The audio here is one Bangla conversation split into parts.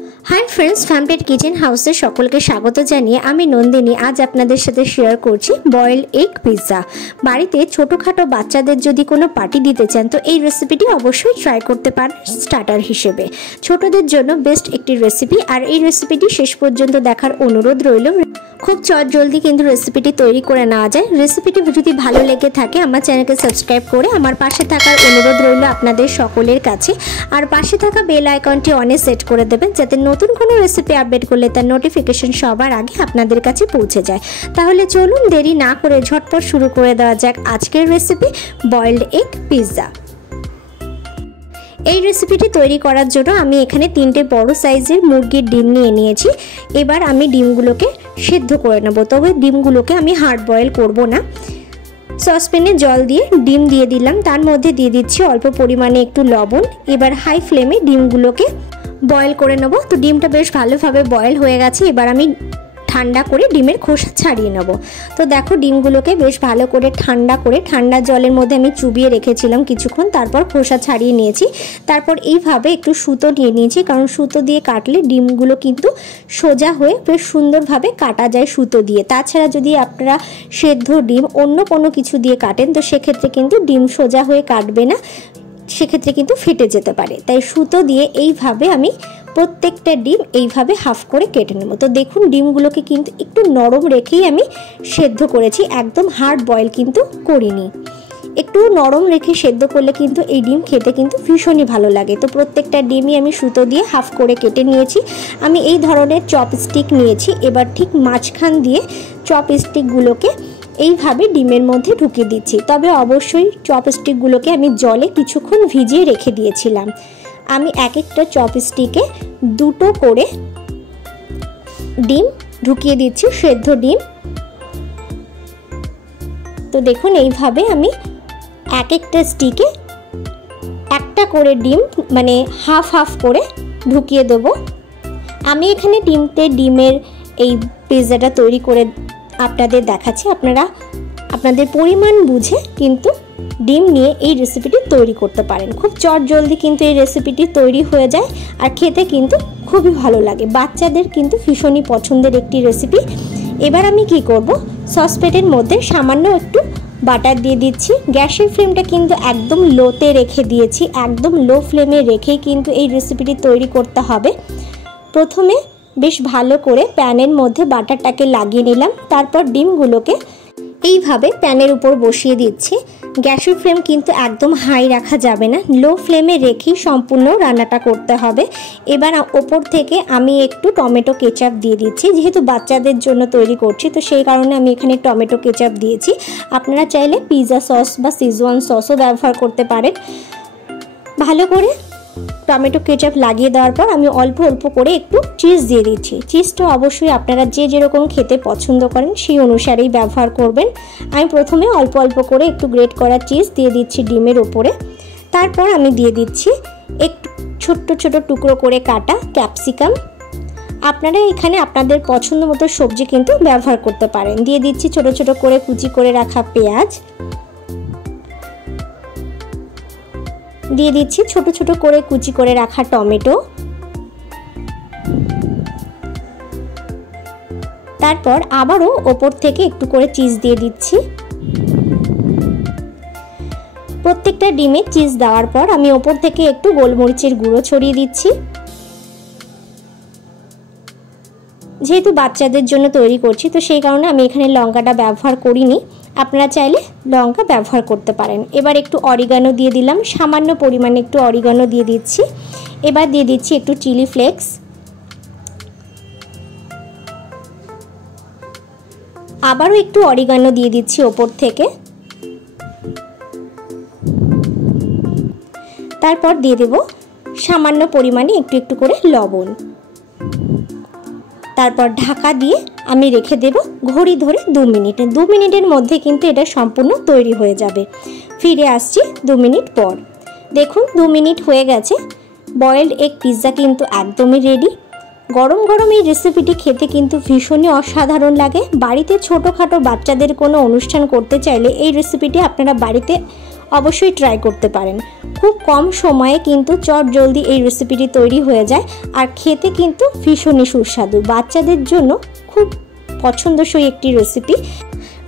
हाई फ्रेंड्स, फैमपेट किचन हाउसे सकलके स्वागत जानिए आमी नंदिनी आज आपनादेर साथे शेयर करछि बয়েলড एग पिज्जा। बाड़ीते छोटोखाटो बाच्चादेर जदि कोनो पार्टी दिते चान तो এই রেসিপিটি অবশ্যই ট্রাই করতে পারেন স্টার্টার হিসেবে। ছোটদের জন্য বেস্ট একটি রেসিপি আর এই রেসিপিটি শেষ পর্যন্ত দেখার অনুরোধ রইল। খুব চটজলদি কিন্তু রেসিপিটি তৈরি করে নেওয়া যায়। রেসিপিটি যদি ভালো লেগে থাকে আমার চ্যানেলকে সাবস্ক্রাইব করে আমার পাশে থাকার অনুরোধ রইল আপনাদের সকলের কাছে। আর পাশে থাকা বেল আইকনটি অনে সেট করে দেবেন যাতে নতুন কোনো রেসিপি আপডেট করলে তার নোটিফিকেশন সবার আগে আপনাদের কাছে পৌঁছে যায়। তাহলে চলুন দেরি না করে ঝটপট শুরু করে দেওয়া যাক আজকের রেসিপি বয়েলড এগ পিৎজা। এই রেসিপিটি তৈরি করার জন্য আমি এখানে 3টে বড় সাইজের মুরগির ডিম নিয়ে নিয়েছি। এবার আমি ডিমগুলোকে সিদ্ধ করে নেব, তবে ডিমগুলোকে আমি হার্ড বয়েল করব না। সসপ্যানে জল দিয়ে ডিম দিয়ে দিলাম, তার মধ্যে দিয়ে দিচ্ছি অল্প পরিমাণে একটু লবণ। এবার হাই ফ্লেমে ডিমগুলোকে বয়েল করে নেব। তো ডিমটা বেশ ভালোভাবে বয়েল হয়ে গেছে। এবার আমি ঠান্ডা করে ডিমের খোসা ছাড়িয়ে নেব। তো দেখো ডিমগুলোকে বেশ ভালো করে ঠান্ডা জলের মধ্যে আমি চুবিয়ে রেখেছিলাম কিছুক্ষণ, তারপর খোসা ছাড়িয়ে নিয়েছি। তারপর এইভাবে একটু সুতো নিয়ে নিয়েছি, কারণ সুতো দিয়ে কাটলে ডিমগুলো কিন্তু সোজা হয়ে বেশ সুন্দরভাবে কাটা যায় সুতো দিয়ে। তাছাড়া যদি আপনারা সেদ্ধ ডিম অন্য কোনো কিছু দিয়ে কাটেন তো সেক্ষেত্রে কিন্তু ডিম সোজা হয়ে কাটবে না, সেক্ষেত্রে কিন্তু ফেটে যেতে পারে। তাই সুতো দিয়ে এইভাবে আমি প্রত্যেকটা ডিম এইভাবে হাফ করে কেটে নেব। তো দেখুন ডিমগুলোকে কিন্তু একটু নরম রেখেই আমি সেদ্ধ করেছি, একদম হার্ড বয়েল কিন্তু করিনি। একটু নরম রেখে সেদ্ধ করলে কিন্তু এই ডিম খেতে কিন্তু ভীষণই ভালো লাগে। তো প্রত্যেকটা ডিমই আমি সুতো দিয়ে হাফ করে কেটে নিয়েছি। আমি এই ধরনের চপস্টিক নিয়েছি। এবার ঠিক মাঝখান দিয়ে চপস্টিকগুলোকে এইভাবে ডিমের মধ্যে ঢুকিয়ে দিচ্ছি। তবে অবশ্যই চপস্টিকগুলোকে আমি জলে কিছুক্ষণ ভিজিয়ে রেখে দিয়েছিলাম। আমি এক একটা চপস্টিকে 2টো করে ডিম ঢুকিয়ে দিচ্ছি, সেদ্ধ ডিম। তো দেখুন এইভাবে আমি এক একটা স্টিকে একটা করে ডিম মানে হাফ হাফ করে ঢুকিয়ে দেব। আমি এখানে ডিমের এই পিৎজাটা তৈরি করে আপনাদের দেখাচ্ছি। আপনারা আপনাদের পরিমাণ বুঝে কিন্তু ডিম নিয়ে এই রেসিপিটি তৈরি করতে পারেন। খুব চটজলদি কিন্তু এই রেসিপিটি তৈরি হয়ে যায় আর খেতে কিন্তু খুবই ভালো লাগে। বাচ্চাদের কিন্তু ভীষণই পছন্দের একটি রেসিপি। এবার আমি কি করব, সসপ্যানের মধ্যে সামান্য একটু বাটার দিয়ে দিচ্ছি। গ্যাসের ফ্লেমটা কিন্তু একদম লোতে রেখে দিয়েছি, একদম লো ফ্লেমে রেখেই কিন্তু এই রেসিপিটি তৈরি করতে হবে। প্রথমে বেশ ভালো করে প্যানের মধ্যে বাটারটাকে লাগিয়ে নিলাম, তারপর ডিমগুলোকে এইভাবে প্যানের উপর বসিয়ে দিচ্ছি। গ্যাসের ফ্লেম কিন্তু একদম হাই রাখা যাবে না, লো ফ্লেমে রেখেই সম্পূর্ণ রান্নাটা করতে হবে। এবার ওপর থেকে আমি একটু টমেটো কেচাপ দিয়ে দিচ্ছি। যেহেতু বাচ্চাদের জন্য তৈরি করছি তো সেই কারণে আমি এখানে টমেটো কেচাপ দিয়েছি। আপনারা চাইলে পিৎজা সস বা সিজওয়ান সসও ব্যবহার করতে পারেন। ভালো করে টমেটো কেচাপ লাগিয়ে দেওয়ার পর আমি অল্প অল্প করে একটু চিজ দিয়ে দিচ্ছি। চিজটা অবশ্যই আপনারা যে যেরকম খেতে পছন্দ করেন সেই অনুসারেই ব্যবহার করবেন। আমি প্রথমে অল্প অল্প করে একটু গ্রেট করা চিজ দিয়ে দিচ্ছি ডিমের উপরে। তারপর আমি দিয়ে দিচ্ছি একটু ছোট্ট ছোট টুকরো করে কাটা ক্যাপসিকাম। আপনারা এখানে আপনাদের পছন্দ মতো সবজি কিন্তু ব্যবহার করতে পারেন। দিয়ে দিচ্ছি ছোট ছোট করে কুচি করে রাখা পেঁয়াজ, দিয়ে দিচ্ছি ছোট ছোট করে কুচি করে রাখা টমেটো। তারপর আবারও ওপর থেকে একটু করে চিজ দিয়ে দিচ্ছি। প্রত্যেকটা ডিমে চিজ দেওয়ার পর আমি ওপর থেকে একটু গোলমরিচের গুঁড়ো ছড়িয়ে দিচ্ছি। যেহেতু বাচ্চাদের জন্য তৈরি করছি তো সেই কারণে আমি এখানে লঙ্কাটা ব্যবহার করিনি, আপনারা চাইলে লঙ্কা ব্যবহার করতে পারেন। এবার একটু অরিগানো দিয়ে দিলাম, সামান্য পরিমাণে একটু অরিগানো দিয়ে দিচ্ছি। এবার দিয়ে দিচ্ছি একটু চিলি ফ্লেক্স। আবারও একটু অরিগানো দিয়ে দিচ্ছি ওপর থেকে। তারপর দিয়ে দেব সামান্য পরিমাণে একটু একটু করে লবণ। তারপর ঢাকা দিয়ে আমি রেখে দেব ঘড়ি ধরে 2 মিনিট। 2 মিনিটের মধ্যে কিন্তু এটা সম্পূর্ণ তৈরি হয়ে যাবে। ফিরে আসছি 2 মিনিট পর। দেখুন 2 মিনিট হয়ে গেছে। বয়েলড এগ পিৎজা কিন্তু একদমই রেডি। গরম গরম এই রেসিপিটি খেতে কিন্তু ভীষণই অসাধারণ লাগে। বাড়িতে ছোটোখাটো বাচ্চাদের কোনো অনুষ্ঠান করতে চাইলে এই রেসিপিটি আপনারা বাড়িতে অবশ্যই ট্রাই করতে পারেন। খুব কম সময়ে কিন্তু চটজলদি এই রেসিপিটি তৈরি হয়ে যায় আর খেতে কিন্তু ভীষণই সুস্বাদু। বাচ্চাদের জন্য খুব পছন্দসই একটি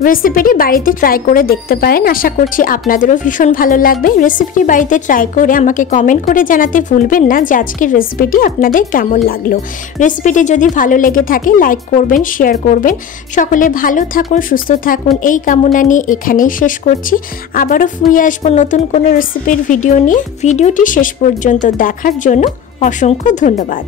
রেসিপিটি বাড়িতে ট্রাই করে দেখতে পারেন। আশা করছি আপনাদেরও ভীষণ ভালো লাগবে। রেসিপিটি বাড়িতে ট্রাই করে আমাকে কমেন্ট করে জানাতে ভুলবেন না যে আজকের রেসিপিটি আপনাদের কেমন লাগলো। রেসিপিটি যদি ভালো লেগে থাকে লাইক করবেন, শেয়ার করবেন। সকলে ভালো থাকুন, সুস্থ থাকুন এই কামনা নিয়ে এখানেই শেষ করছি। আবারও ফিরে আসবো নতুন কোনো রেসিপির ভিডিও নিয়ে। ভিডিওটি শেষ পর্যন্ত দেখার জন্য অসংখ্য ধন্যবাদ।